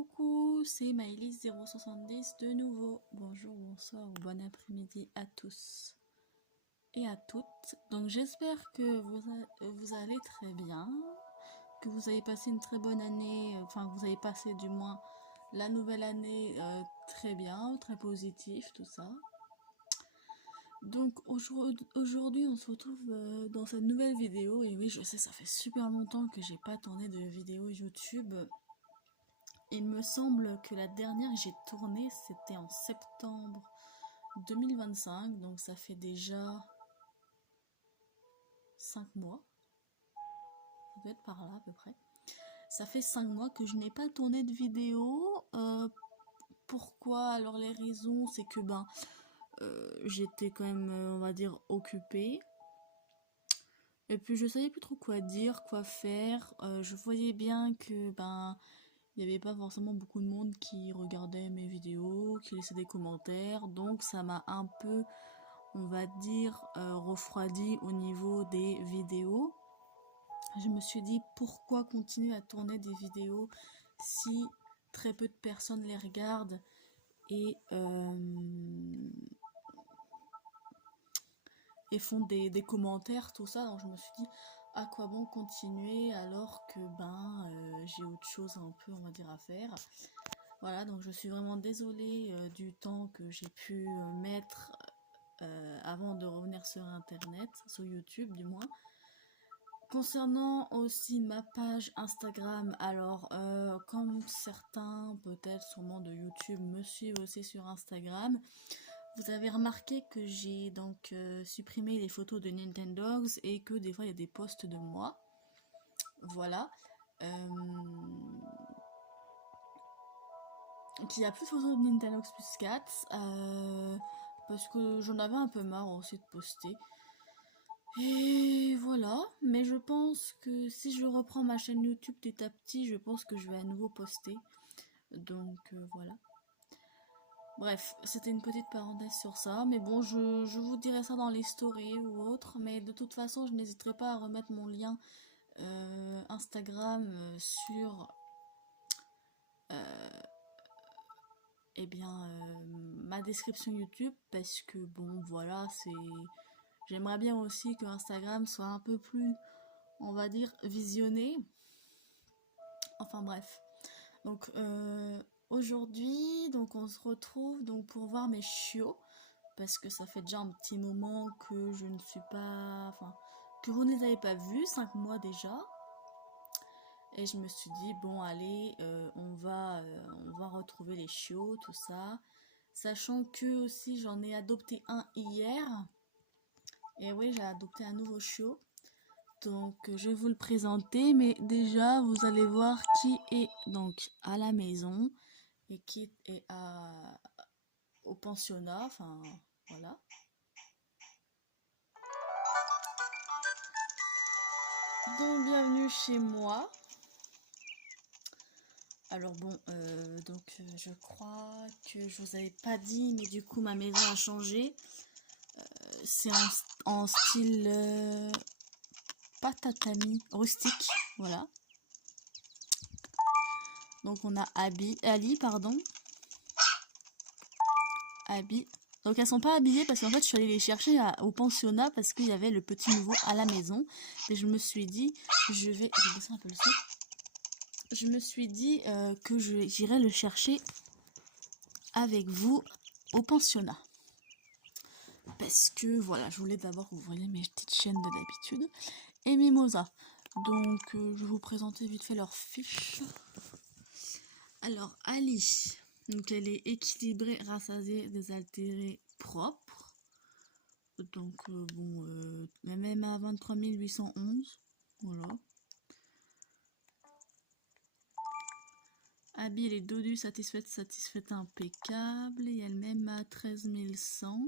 Coucou, c'est Maëlys070 de nouveau. Bonjour, bonsoir ou bon après-midi à tous et à toutes. Donc j'espère que vous allez très bien, que vous avez passé une très bonne année, enfin vous avez passé du moins la nouvelle année très bien, très positif, tout ça. Donc aujourd'hui on se retrouve dans cette nouvelle vidéo. Et oui, je sais, ça fait super longtemps que j'ai pas tourné de vidéo YouTube. Il me semble que la dernière que j'ai tournée, c'était en septembre 2025, donc ça fait déjà 5 mois. Ça doit être par là à peu près. Ça fait 5 mois que je n'ai pas tourné de vidéo. Pourquoi? Alors les raisons, c'est que j'étais quand même, on va dire, occupée. Et puis je savais plus trop quoi dire, quoi faire. Je voyais bien que il n'y avait pas forcément beaucoup de monde qui regardait mes vidéos, qui laissait des commentaires, donc ça m'a un peu, on va dire, refroidi au niveau des vidéos. Je me suis dit pourquoi continuer à tourner des vidéos si très peu de personnes les regardent et font des commentaires, tout ça. Donc je me suis dit à quoi bon continuer alors que j'ai autre chose un peu, on va dire, à faire. Voilà, donc je suis vraiment désolée du temps que j'ai pu mettre avant de revenir sur internet, sur YouTube du moins. Concernant aussi ma page Instagram, alors comme certains peut-être sûrement de YouTube me suivent aussi sur Instagram, vous avez remarqué que j'ai donc supprimé les photos de Nintendogs et que des fois il y a des posts de moi. Voilà. Qu'il y a plus de photos de Nintendogs plus 4 parce que j'en avais un peu marre aussi de poster. Et voilà, mais je pense que si je reprends ma chaîne YouTube petit à petit, je pense que je vais à nouveau poster. Donc voilà. Bref, c'était une petite parenthèse sur ça, mais bon, je vous dirai ça dans les stories ou autres, mais de toute façon, je n'hésiterai pas à remettre mon lien Instagram sur ma description YouTube, parce que bon, voilà, j'aimerais bien aussi que Instagram soit un peu plus, on va dire, visionné. Enfin bref. Donc aujourd'hui, donc on se retrouve donc pour voir mes chiots, parce que ça fait déjà un petit moment que je ne suis pas, enfin que vous ne les avez pas vus, 5 mois déjà. Et je me suis dit bon allez, on va retrouver les chiots, tout ça. Sachant que aussi j'en ai adopté un hier. Et oui, j'ai adopté un nouveau chiot. Donc je vais vous le présenter, mais déjà vous allez voir qui est donc à la maison et qui est au pensionnat, enfin voilà. Donc bienvenue chez moi. Alors bon, je crois que je vous avais pas dit, mais du coup ma maison a changé. C'est en style pas tatami, rustique, voilà. Donc on a Ali, pardon. Abby. Donc elles sont pas habillées parce qu'en fait je suis allée les chercher au pensionnat parce qu'il y avait le petit nouveau à la maison. Et je me suis dit, je vais baisser un peu le son. Je me suis dit que j'irai le chercher avec vous au pensionnat. Parce que voilà, je voulais d'abord que vous voyez mes petites chaînes de d'habitude. Et Mimosa. Donc je vais vous présenter vite fait leur fiche. Alors Ali, donc elle est équilibrée, rassasiée, désaltérée, propre. Donc la même à 23 811. Voilà. Abby, elle est dodue, satisfaite, impeccable. Et elle-même à 13 100.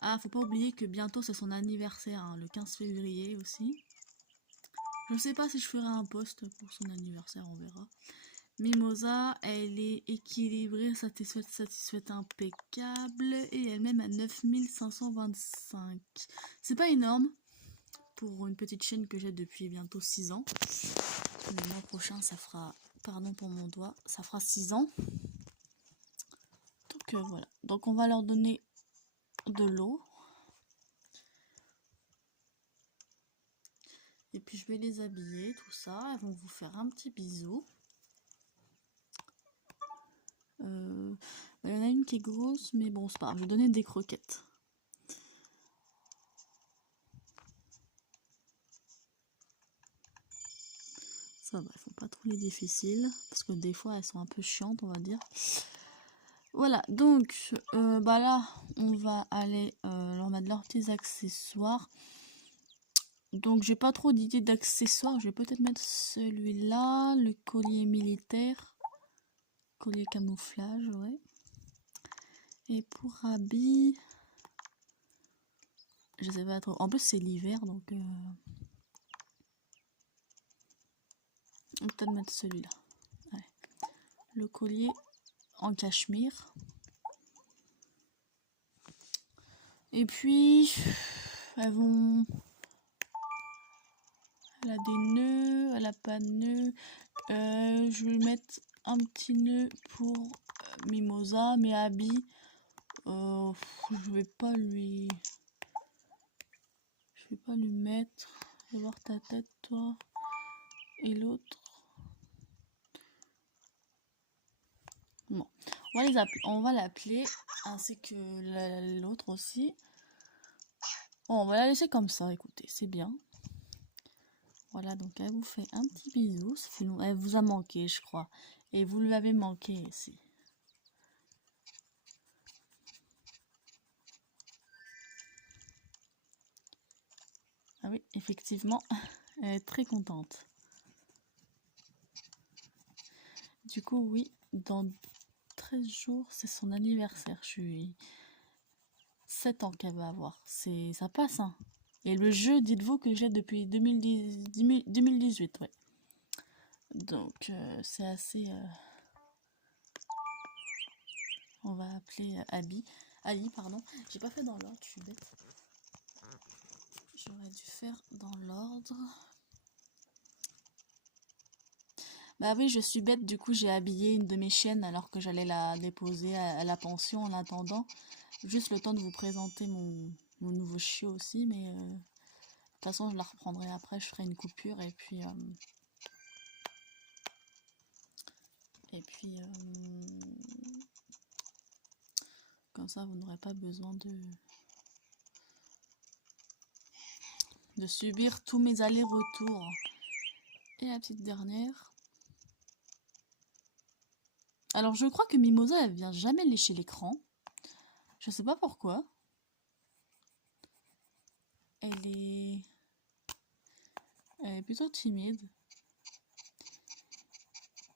Ah, faut pas oublier que bientôt c'est son anniversaire, hein, le 15 février aussi. Je sais pas si je ferai un post pour son anniversaire, on verra. Mimosa, elle est équilibrée, satisfaite, impeccable. Et elle-même à 9525. C'est pas énorme pour une petite chaîne que j'ai depuis bientôt 6 ans. Le mois prochain, ça fera pardon pour mon doigt, ça fera 6 ans. Donc voilà, donc on va leur donner de l'eau. Et puis je vais les habiller, tout ça. Elles vont vous faire un petit bisou. Il y en a une qui est grosse, mais bon, c'est pas grave. Je vais donner des croquettes. Ça va, elles font pas trop les difficiles. Parce que des fois, elles sont un peu chiantes, on va dire. Voilà, donc bah là, on va aller leur mettre leurs petits accessoires. Donc j'ai pas trop d'idées d'accessoires. Je vais peut-être mettre celui-là, le collier militaire. Collier camouflage, ouais. Et pour habits, je sais pas trop. En plus c'est l'hiver, donc on peut peut-être mettre celui-là. Ouais. Le collier en cachemire. Et puis elles vont... Elle a des nœuds, elle a pas de nœuds. Je vais mettre un petit nœud pour Mimosa, mais Abby, je vais pas lui mettre. Je vais voir ta tête, toi, et l'autre. Bon, on va l'appeler, ainsi que l'autre aussi. Bon, on va la laisser comme ça, écoutez, c'est bien. Voilà, donc elle vous fait un petit bisou. Elle vous a manqué, je crois. Et vous lui avez manqué aussi. Ah oui, effectivement, elle est très contente. Du coup, oui, dans 13 jours, c'est son anniversaire. Je suis 7 ans qu'elle va avoir. Ça passe, hein. Et le jeu, dites-vous que j'ai depuis 2018, ouais. Donc, c'est assez... On va appeler Ali, pardon. J'ai pas fait dans l'ordre, je suis bête. J'aurais dû faire dans l'ordre. Bah oui, je suis bête, du coup j'ai habillé une de mes chiennes alors que j'allais la déposer à la pension en attendant. Juste le temps de vous présenter mon nouveau chiot aussi, mais de toute façon je la reprendrai après, je ferai une coupure et puis... comme ça vous n'aurez pas besoin de subir tous mes allers-retours. Et la petite dernière. Alors je crois que Mimosa elle vient jamais lécher l'écran. Je sais pas pourquoi. Elle est plutôt timide.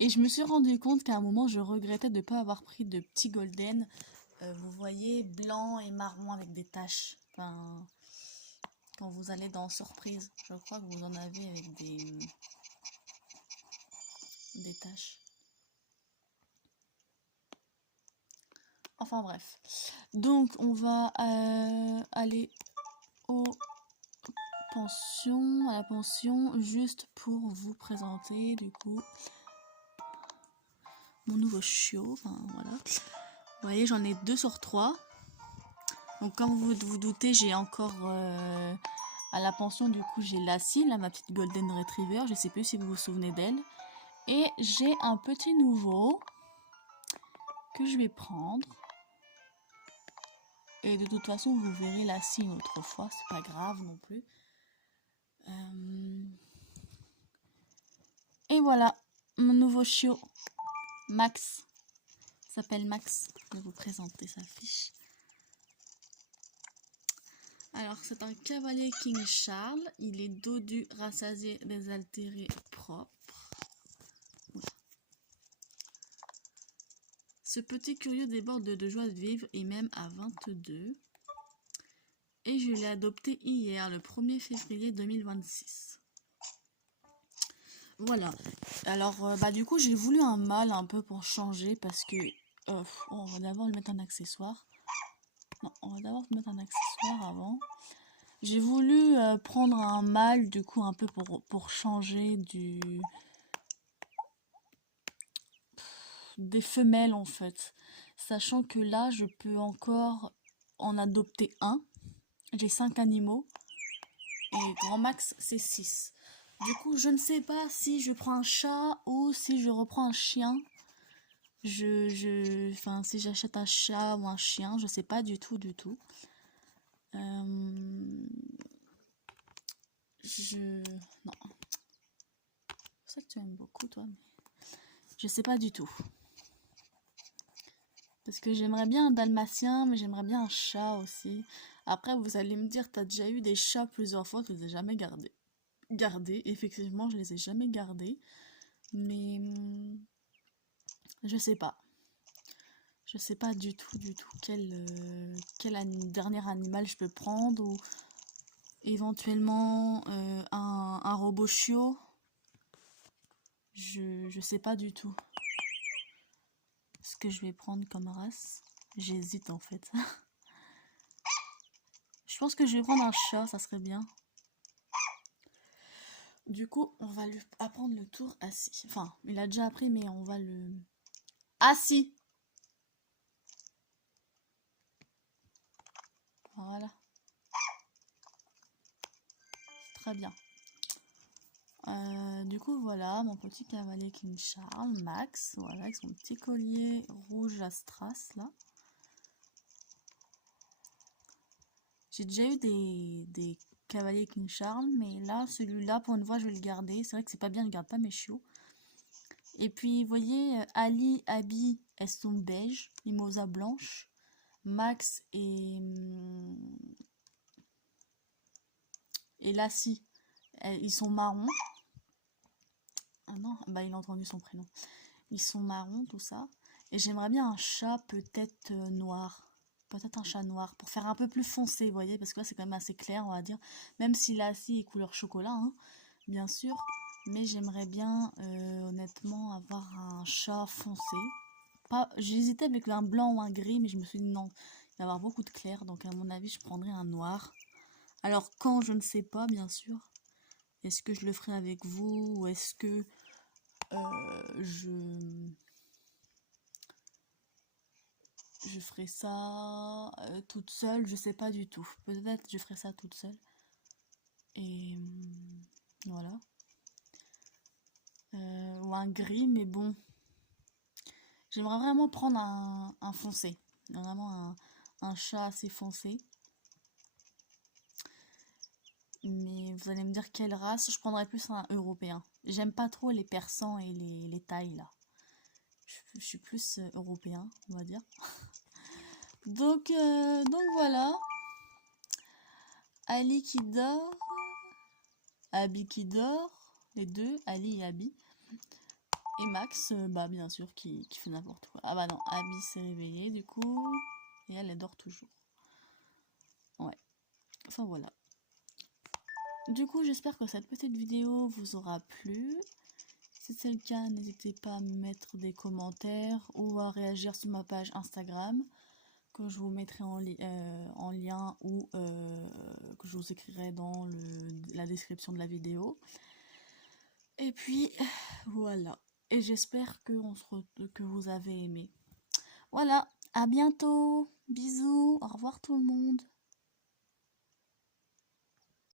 Et je me suis rendu compte qu'à un moment je regrettais de ne pas avoir pris de petits golden. Vous voyez, blanc et marron avec des taches. Enfin, quand vous allez dans surprise, je crois que vous en avez avec des taches. Enfin bref. Donc on va aller à la pension, juste pour vous présenter du coup mon nouveau chiot. Enfin voilà. Vous voyez, j'en ai 2 sur 3. Donc comme vous vous doutez, j'ai encore à la pension, du coup j'ai Lassie, là, ma petite Golden Retriever, je sais plus si vous vous souvenez d'elle. Et j'ai un petit nouveau que je vais prendre. Et de toute façon, vous verrez Lassie une autre fois, c'est pas grave non plus. Et voilà, mon nouveau chiot, Max. Il s'appelle Max, je vais vous présenter sa fiche. Alors, c'est un cavalier King Charles. Il est dodu, rassasié, désaltéré, propre. Voilà. Ce petit curieux déborde de joie de vivre et même à 22. Et je l'ai adopté hier, le 1er février 2026. Voilà. Alors, du coup, j'ai voulu un mâle un peu pour changer parce que... on va d'abord lui mettre un accessoire. Non, on va d'abord mettre un accessoire avant. J'ai voulu prendre un mâle du coup un peu pour changer des femelles en fait. Sachant que là, je peux encore en adopter un. J'ai 5 animaux. Et grand max, c'est 6. Du coup, je ne sais pas si je prends un chat ou si je reprends un chien. Enfin, si j'achète un chat ou un chien, je sais pas du tout, du tout. Non. C'est ça que tu aimes beaucoup, toi. Mais je sais pas du tout. Parce que j'aimerais bien un dalmatien, mais j'aimerais bien un chat aussi. Après, vous allez me dire, t'as déjà eu des chats plusieurs fois, que je les ai jamais gardés. Effectivement, je les ai jamais gardés. Mais je sais pas. Je sais pas du tout quel dernier animal je peux prendre. Ou éventuellement un robot chiot. Je sais pas du tout ce que je vais prendre comme race. J'hésite en fait. Je pense que je vais prendre un chat, ça serait bien. Du coup, on va lui apprendre le tour assis. Enfin, il a déjà appris, mais on va le... Assis! Voilà. Très bien. Du coup, voilà, mon petit cavalier King Charles, Max, voilà, avec son petit collier rouge à strass, là. J'ai déjà eu des cavaliers King Charles, mais là, celui-là, pour une fois, je vais le garder. C'est vrai que c'est pas bien, je garde pas mes chiots. Et puis, vous voyez, Ali, Abby, elles sont beige, Mimosa blanche. Max et Lassie, ils sont marrons. Ah non, bah il a entendu son prénom. Ils sont marrons, tout ça. Et j'aimerais bien un chat peut-être noir. Peut-être un chat noir pour faire un peu plus foncé, vous voyez, parce que là c'est quand même assez clair, on va dire. Même si Lassie est couleur chocolat, hein, bien sûr. Mais j'aimerais bien, honnêtement, avoir un chat foncé. J'hésitais avec un blanc ou un gris, mais je me suis dit non, il va y avoir beaucoup de clair, donc à mon avis, je prendrais un noir. Alors quand, je ne sais pas, bien sûr. Est-ce que je le ferai avec vous, ou est-ce que je ferai ça toute seule, je sais pas du tout. Peut-être je ferai ça toute seule. Et voilà. Ou un gris, mais bon. J'aimerais vraiment prendre un foncé. Vraiment un chat assez foncé. Mais vous allez me dire quelle race. Je prendrais plus un européen. J'aime pas trop les persans et les tailles là. Je suis plus européen, on va dire. Donc voilà. Ali qui dort. Abby qui dort. Les deux, Ali et Abby. Et Max, bah bien sûr, qui fait n'importe quoi. Ah bah non, Abby s'est réveillée du coup. Et elle dort toujours. Ouais. Enfin voilà. Du coup, j'espère que cette petite vidéo vous aura plu. Si c'est le cas, n'hésitez pas à me mettre des commentaires ou à réagir sur ma page Instagram que je vous mettrai en lien ou que je vous écrirai dans la description de la vidéo. Et puis, voilà. Et j'espère que vous avez aimé. Voilà, à bientôt. Bisous, au revoir tout le monde.